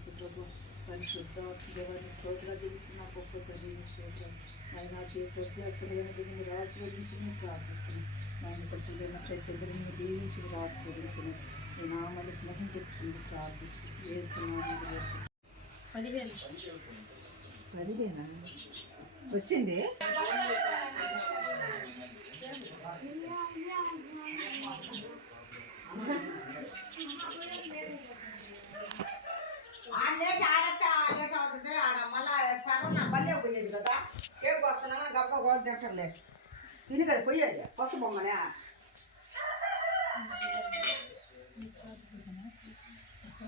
యేసు ప్రభు పరిశుద్ధ దేవాన్ని స్తోత్రాలు చూపిస్తున్న గొప్ప తండ్రి స్తోత్రం ఆయన ప్రత్యేకమైన మీరు ఆశీర్వదించి ప్రార్థిస్తున్నాం ఆయన కొట్టుకున్న ప్రతి ఒక్కరిని దీవించి మీరు ఆశీర్వదించిన ఈ నామాలకు మహిమ తెచ్చుకుని ప్రార్థిస్తున్నాం పదివేలు పదివేనా వచ్చింది పోయేది కొత్త బొమ్మనే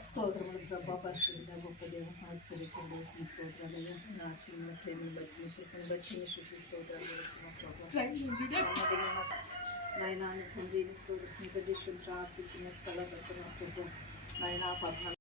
స్తోత్రములు ప్రభా పరిశుద్ధ గొప్ప దేవ ఆశ్చర్యకం వేసిన స్తోత్రాలు నా చిన్న ప్రేమను బట్టి మీ కృపను బట్టి మీ శుద్ధి స్తోత్రాలు చేస్తున్నాం ప్రభా నాయన తండ్రి స్తోత్రం ప్రదేశం ప్రార్థిస్తున్న స్థలం ప్రభు నాయన పద్నాలుగు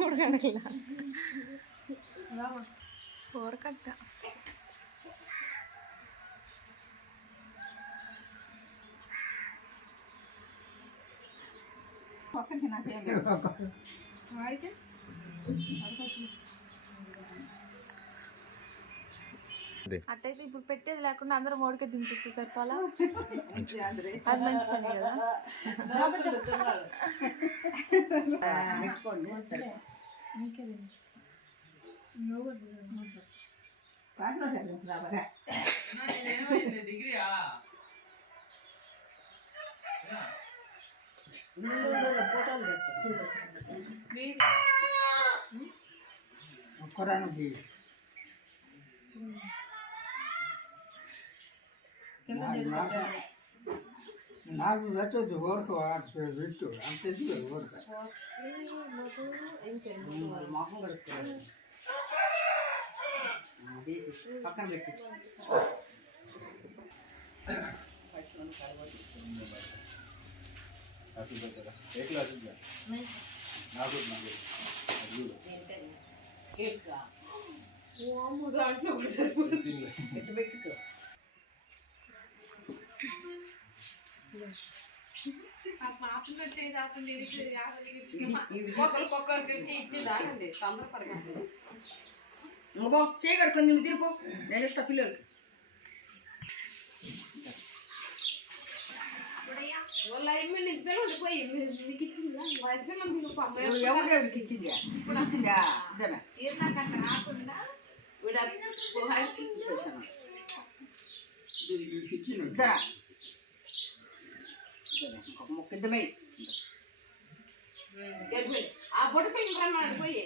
കൊടുക്കണില്ല. ഓർക്കട്ട. ഓർക്കണ്ട అట్టయితే ఇప్పుడు పెట్టేది లేకుండా అందరూ మోడికే దింపిస్తే సరిపోలా? అది మంచి పని కదా. ఆ, పెట్టుకోండి సరే. పాటలో చదివించరా బాగా. ఉండు, ఉండు, ఉండు, ఫోటోలు తెస్తాను. ఒక్కరానికి నాకు పెట్టదు ఓరకు పెట్టు అంత ఎందుకు ఓరక మొహం కడుక్కోవాలి తీసి పక్కన పెట్టి పెట్టు పెట్టుకో ఇంకో చేయగడు కొంచెం తిరుపు నేను ఇస్తా పిల్లలకి నువ్వు ఎవరెవరికి ఇచ్చిందా ఇప్పుడు ఇచ్చిందా ఇద్దమే ఆ బొడ్డు పోయి పోయి.